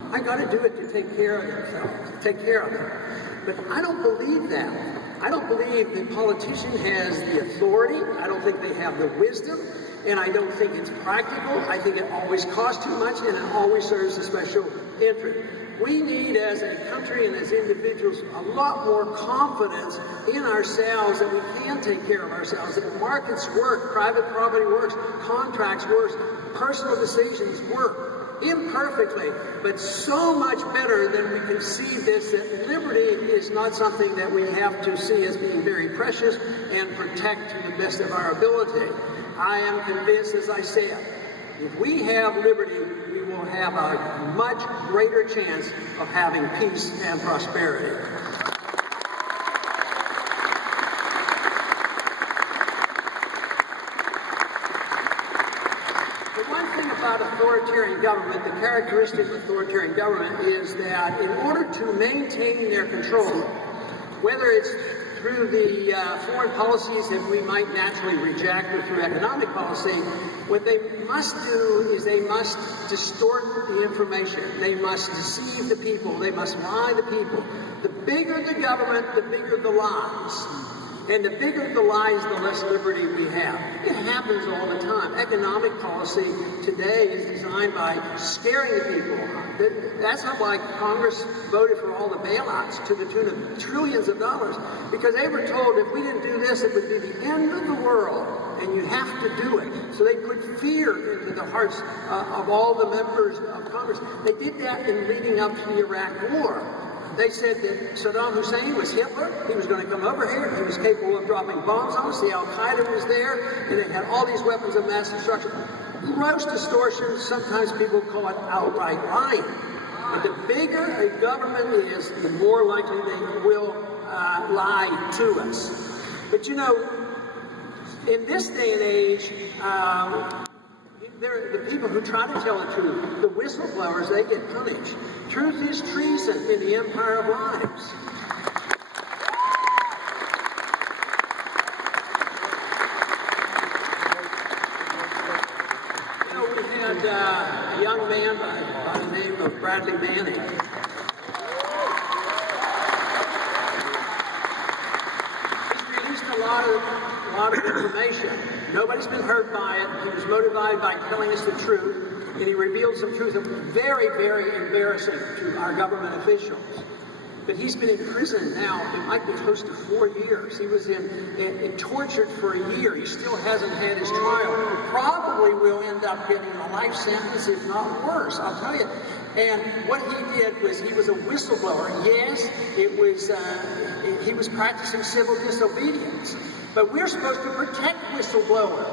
I got to do it to take care of themselves, to take care of them. But I don't believe that. I don't believe the politician has the authority. I don't think they have the wisdom. And I don't think it's practical. I think it always costs too much, and it always serves a special interest. We need, as a country and as individuals, a lot more confidence in ourselves that we can take care of ourselves, that markets work, private property works, contracts work, personal decisions work. Imperfectly, but so much better than we conceive this, that liberty is not something that we have to see as being very precious and protect to the best of our ability. I am convinced, as I said, if we have liberty, we will have a much greater chance of having peace and prosperity. About authoritarian government, the characteristic of authoritarian government is that in order to maintain their control, whether it's through the foreign policies that we might naturally reject or through economic policy, what they must do is they must distort the information. They must deceive the people. They must lie to people. The bigger the government, the bigger the lies. And the bigger the lies, the less liberty we have. It happens all the time. Economic policy today is designed by scaring the people. That's why Congress voted for all the bailouts to the tune of trillions of dollars, because they were told if we didn't do this, it would be the end of the world, and you have to do it. So they put fear into the hearts of all the members of Congress. They did that in leading up to the Iraq War. They said that Saddam Hussein was Hitler. He was going to come over here. He was capable of dropping bombs on us. The Al-Qaeda was there, and it had all these weapons of mass destruction. Gross distortion. Sometimes people call it outright lying. But the bigger a government is, the more likely they will lie to us. But you know, in this day and age, the people who try to tell the truth, the whistleblowers, they get punished. Truth is treason in the empire of lies. You know, we had a young man by the name of Bradley Manning. He's released a lot of information. Nobody's been hurt by it. He was motivated by telling us the truth, and he revealed some truth that was very, very embarrassing to our government officials. But he's been in prison now. It might be close to 4 years. He was in tortured for a year. He still hasn't had his trial. Probably will end up getting a life sentence, if not worse, I'll tell you. And what he did was he was a whistleblower. Yes, it was he was practicing civil disobedience. But we're supposed to protect whistleblowers.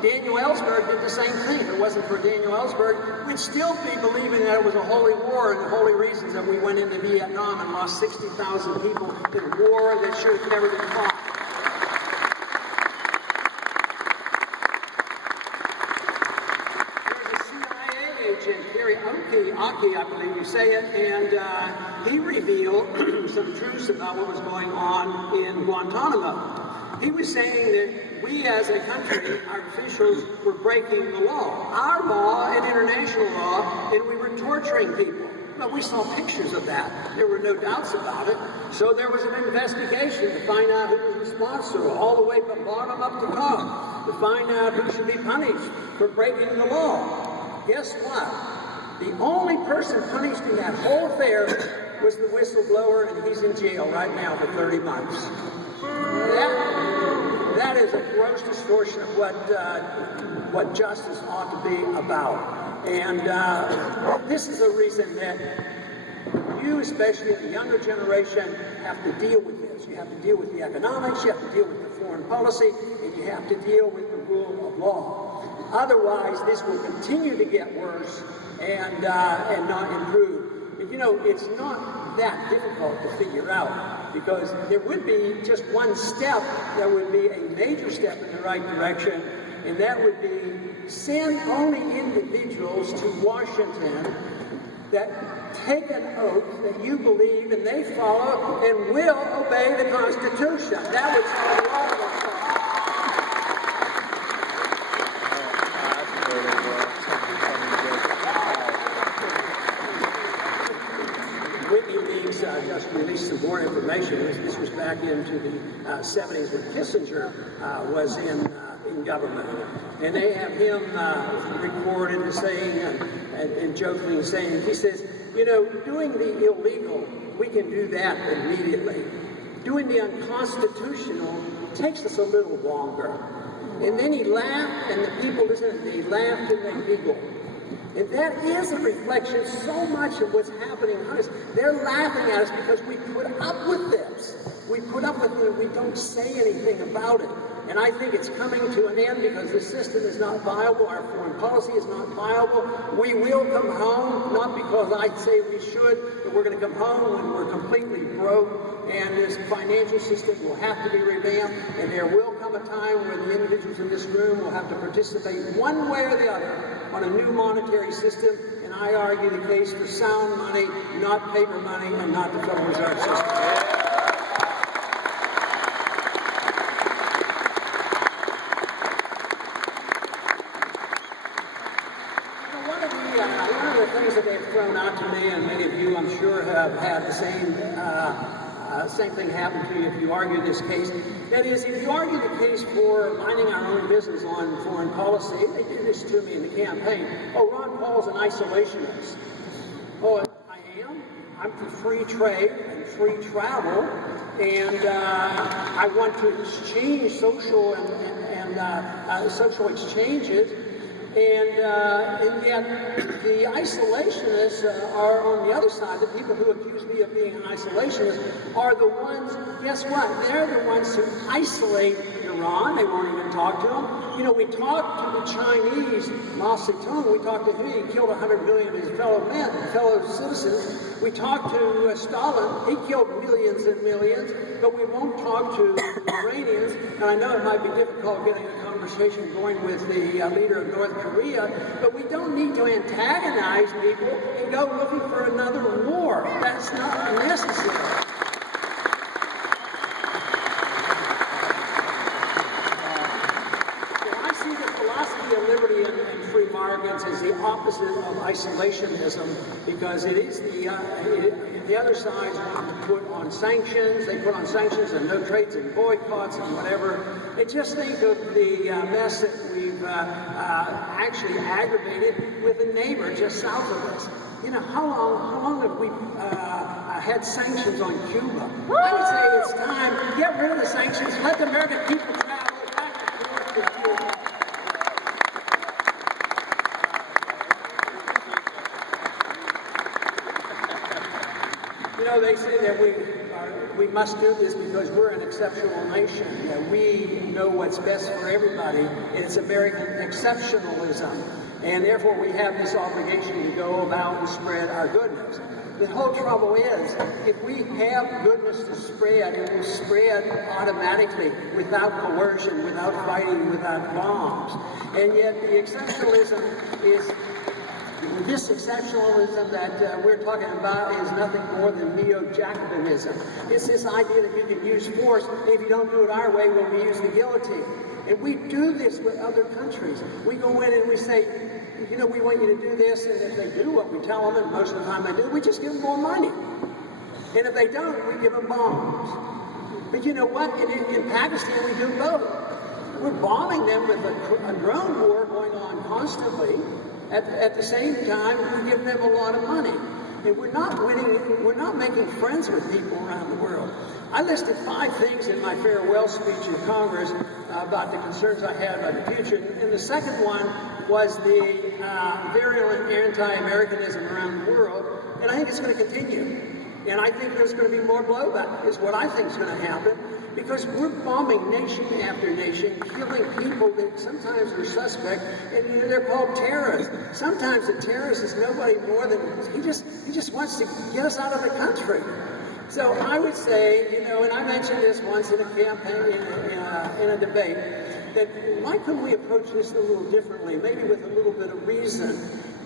Daniel Ellsberg did the same thing. If it wasn't for Daniel Ellsberg, we'd still be believing that it was a holy war, and the holy reasons that we went into Vietnam and lost 60,000 people in a war that should have never been fought. There's a CIA agent, Kerry Aki, I believe you say it, and he revealed some truths about what was going on in Guantanamo. He was saying that we as a country, our officials, were breaking the law, our law and international law, and we were torturing people. But we saw pictures of that. There were no doubts about it. So there was an investigation to find out who was responsible, all the way from bottom up to top, to find out who should be punished for breaking the law. Guess what? The only person punished in that whole affair was the whistleblower, and he's in jail right now for 30 months. That is a gross distortion of what justice ought to be about. And this is the reason that you, especially the younger generation, have to deal with this. You have to deal with the economics, you have to deal with the foreign policy, and you have to deal with the rule of law. Otherwise, this will continue to get worse and not improve. But you know, it's not that difficult to figure out, because there would be just one step that would be a major step in the right direction, and that would be send only individuals to Washington that take an oath that you believe and they follow and will obey the Constitution. That would solve a lot of our problems. he's just released some more information. This was back into the 70s when Kissinger was in government. And they have him recorded and saying, and jokingly saying, he says, you know, doing the illegal, we can do that immediately. Doing the unconstitutional takes us a little longer. And then he laughed, and the people listened, they laughed and they giggled. And that is a reflection so much of what's happening on us. They're laughing at us because we put up with this. We put up with it, we don't say anything about it. And I think it's coming to an end because the system is not viable, our foreign policy is not viable. We will come home, not because I say we should, but we're going to come home when we're completely broke, and this financial system will have to be revamped, and there will come a time where the individuals in this room will have to participate one way or the other on a new monetary system, and I argue the case for sound money, not paper money, and not the Federal Reserve System. One of the things that they've thrown out to me, and many of you, I'm sure, have had the same thing happen to you if you argue this case. That is, if you argue the case for minding our own business on foreign policy, they did this to me in the campaign. Oh, Ron Paul's an isolationist. Oh, I am. I'm for free trade and free travel, and I want to exchange social and social exchanges. And yet the isolationists are on the other side. The people who accuse me of being an isolationist are the ones, guess what? They're the ones who isolate Iran. They won't even talk to them. You know, we talked to the Chinese, Mao Zedong, we talked to him, he killed 100 million of his fellow men, fellow citizens. We talked to Stalin, he killed millions and millions, but we won't talk to the Iranians. And I know it might be difficult getting a conversation going with the leader of North Korea, but we don't need to antagonize people and go looking for another war. That's not necessary. Liberty and free markets is the opposite of isolationism, because it is the other side want to put on sanctions. They put on sanctions and no trades and boycotts and whatever. And just think of the mess that we've actually aggravated with a neighbor just south of us. You know, how long have we had sanctions on Cuba? I would say it's time to get rid of the sanctions, let the American people travel back and forth to Cuba. You know, they say that we must do this because we're an exceptional nation, that we know what's best for everybody. It's American exceptionalism, and therefore we have this obligation to go about and spread our goodness. The whole trouble is, if we have goodness to spread, it will spread automatically without coercion, without fighting, without bombs. And yet the exceptionalism is this exceptionalism that we're talking about is nothing more than neo-Jacobinism. It's this idea that you can use force. If you don't do it our way, we'll use the guillotine. And we do this with other countries. We go in and we say, you know, we want you to do this, and if they do what we tell them, and most of the time they do, we just give them more money. And if they don't, we give them bombs. But you know what? In Pakistan, we do both. We're bombing them with a drone war going on constantly. At the same time, we give them a lot of money. And we're not winning, we're not making friends with people around the world. I listed 5 things in my farewell speech in Congress about the concerns I had about the future. And the second one was the virulent anti-Americanism around the world. And I think it's going to continue. And I think there's going to be more blowback, is what I think is going to happen. Because we're bombing nation after nation, killing people that sometimes are suspect, and they're called terrorists. Sometimes a terrorist is nobody more than, he just wants to get us out of the country. So I would say, you know, and I mentioned this once in a campaign, in a debate, that why couldn't we approach this a little differently, maybe with a little bit of reason,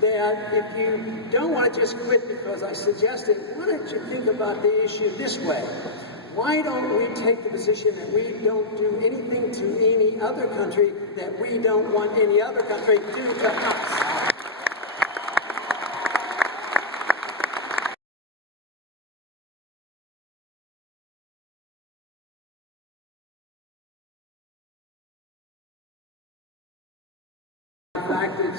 that if you don't want to just quit because I suggested, why don't you think about the issue this way? Why don't we take the position that we don't do anything to any other country that we don't want any other country to do to us?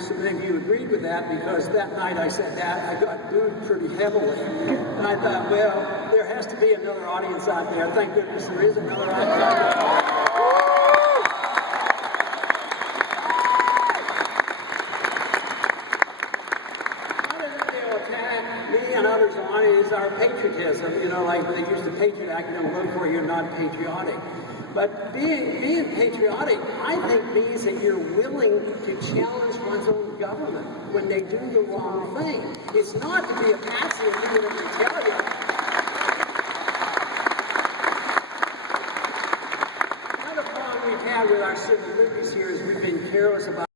some of you agreed with that, because that night I said that, I got booed pretty heavily. And I thought, well, there has to be another audience out there. Thank goodness there is another audience out there. Me and others on is our patriotism. You know, like when they use the Patriot Act, you don't vote for it, you're not patriotic. But being patriotic, I think, means that you're willing to challenge one's own government when they do the wrong thing. It's not to be a patsy and do what they tell you. Another problem we've had with our civil liberties here is we've been careless about